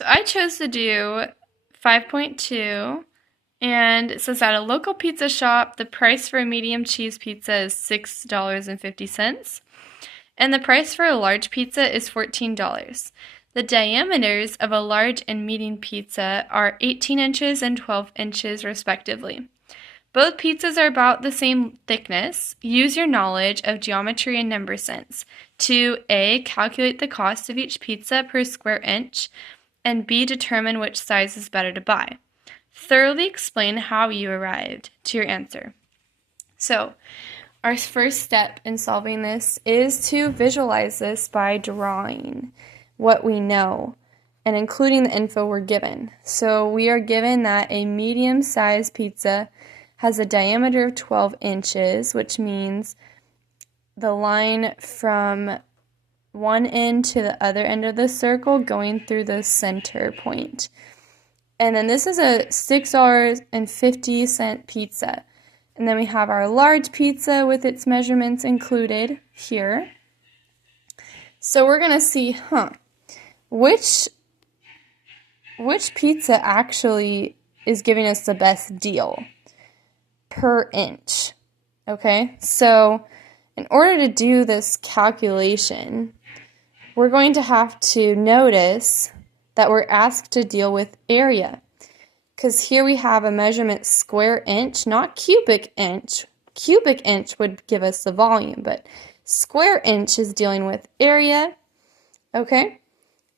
So I chose to do 5.2, and it says at a local pizza shop, the price for a medium cheese pizza is $6.50, and the price for a large pizza is $14. The diameters of a large and medium pizza are 18 inches and 12 inches, respectively. Both pizzas are about the same thickness. Use your knowledge of geometry and number sense to A. Calculate the cost of each pizza per square inch, and B. Determine which size is better to buy. Thoroughly explain how you arrived to your answer. So, our first step in solving this is to visualize this by drawing what we know and including the info we're given. So we are given that a medium-sized pizza has a diameter of 12 inches, which means the line from one end to the other end of the circle going through the center point. And then this is a $6.50 pizza. And then we have our large pizza with its measurements included here. So we're going to see, which pizza actually is giving us the best deal per inch. Okay, so in order to do this calculation, we're going to have to notice that we're asked to deal with area. Because here we have a measurement square inch, not cubic inch. Cubic inch would give us the volume, but square inch is dealing with area. Okay?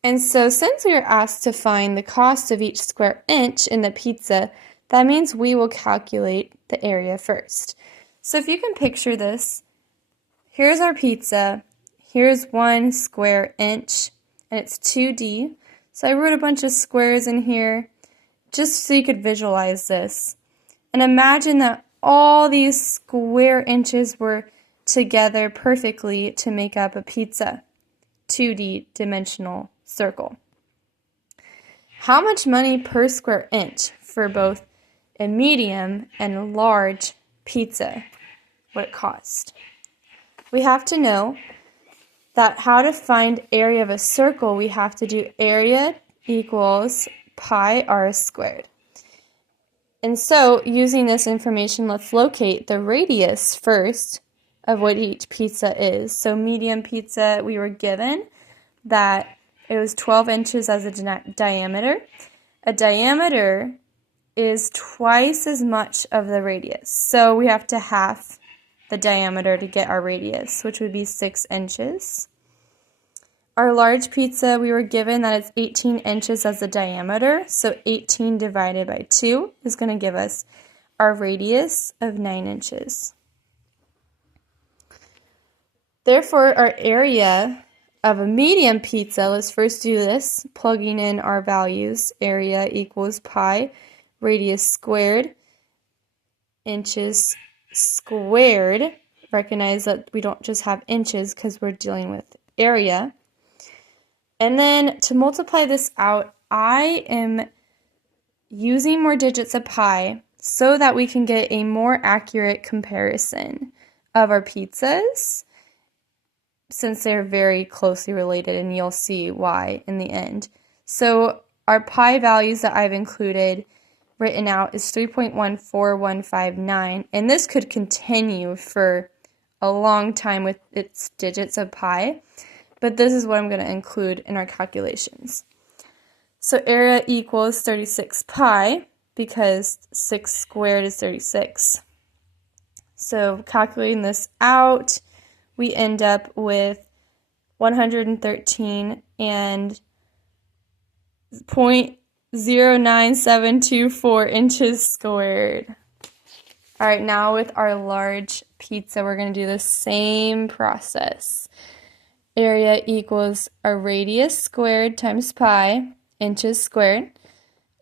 And so since we are asked to find the cost of each square inch in the pizza, that means we will calculate the area first. So if you can picture this, here's our pizza. Here's 1 square inch, and it's 2D. So I wrote a bunch of squares in here, just so you could visualize this. And imagine that all these square inches were together perfectly to make up a pizza, 2D dimensional circle. How much money per square inch for both a medium and a large pizza would it cost? We have to know that how to find area of a circle, we have to do area equals pi r squared. And so, using this information, let's locate the radius first of what each pizza is. So medium pizza, we were given that it was 12 inches as a diameter. A diameter is twice as much of the radius. So we have to half the diameter to get our radius, which would be 6 inches. Our large pizza, we were given that it's 18 inches as the diameter, so 18 divided by 2 is going to give us our radius of 9 inches. Therefore, our area of a medium pizza, let's first do this, plugging in our values. Area equals pi, radius squared, inches squared. Recognize that we don't just have inches because we're dealing with area. And then to multiply this out, I am using more digits of pi so that we can get a more accurate comparison of our pizzas, since they're very closely related, and you'll see why in the end. So our pi values that I've included written out is 3.14159, and this could continue for a long time with its digits of pi. But this is what I'm going to include in our calculations. So area equals 36 pi, because 6 squared is 36. So calculating this out, we end up with 113 and 0.09724 inches squared. All right, now with our large pizza, we're going to do the same process. Area equals our radius squared times pi, inches squared,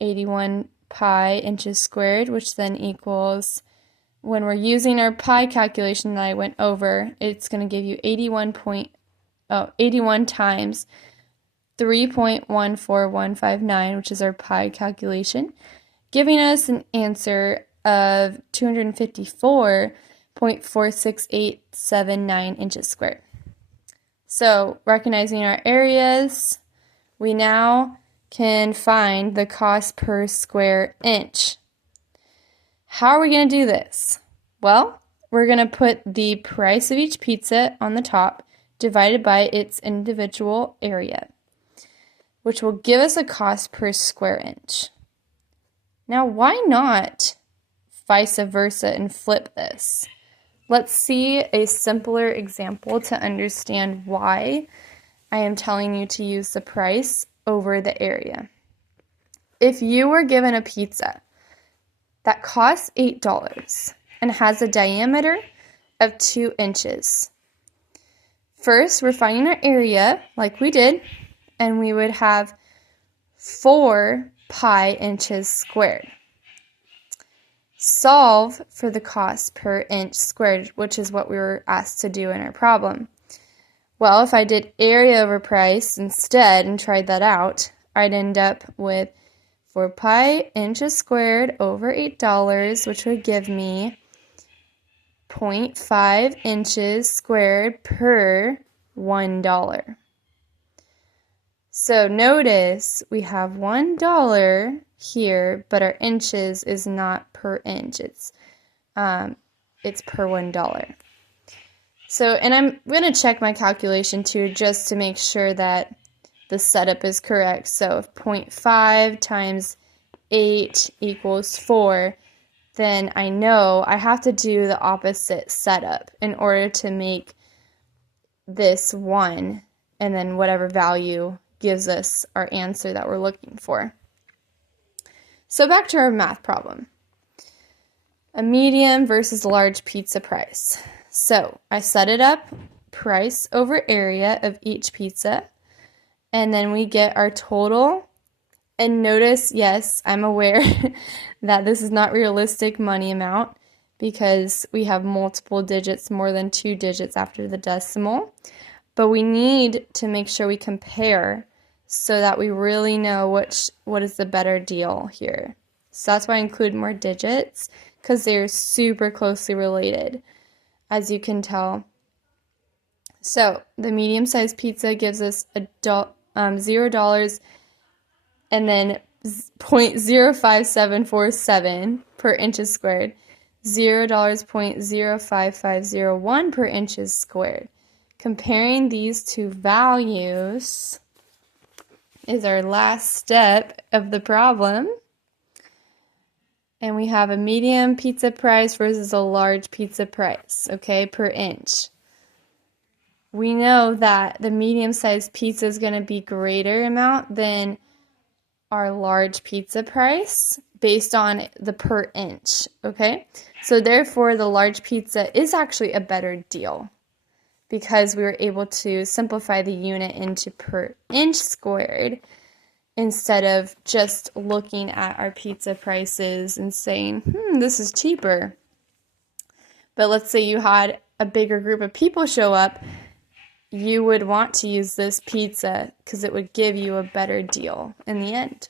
81 pi inches squared, which then equals, when we're using our pi calculation that I went over, it's going to give you 81 times 3.14159, which is our pi calculation, giving us an answer of 254.46879 inches squared. So, recognizing our areas, we now can find the cost per square inch. How are we going to do this? Well, we're going to put the price of each pizza on the top divided by its individual area, which will give us a cost per square inch. Now, why not vice versa and flip this? Let's see a simpler example to understand why I am telling you to use the price over the area. If you were given a pizza that costs $8 and has a diameter of 2 inches, first we're finding our area like we did, and we would have 4 pi inches squared. Solve for the cost per inch squared, which is what we were asked to do in our problem. Well, if I did area over price instead and tried that out, I'd end up with 4 pi inches squared over $8, which would give me 0.5 inches squared per $1. So notice we have $1 here, but our inches is not per inch. It's per $1. So, and I'm going to check my calculation too, just to make sure that the setup is correct. So if 0.5 times 8 equals 4, then I know I have to do the opposite setup in order to make this 1, and then whatever value gives us our answer that we're looking for. So back to our math problem. A medium versus large pizza price. So I set it up, price over area of each pizza, and then we get our total. And notice, yes, I'm aware that this is not realistic money amount because we have multiple digits, more than 2 digits after the decimal. But we need to make sure we compare so that we really know what is the better deal here. So that's why I include more digits, because they're super closely related, as you can tell. So the medium-sized pizza gives us $0 and then 0.05747 per inches squared, $0, 0.05501 per inches squared. Comparing these two values is our last step of the problem. And we have a medium pizza price versus a large pizza price, okay, per inch. We know that the medium-sized pizza is going to be greater amount than our large pizza price based on the per inch, okay? So therefore, the large pizza is actually a better deal because we were able to simplify the unit into per inch squared instead of just looking at our pizza prices and saying, this is cheaper. But let's say you had a bigger group of people show up, you would want to use this pizza because it would give you a better deal in the end.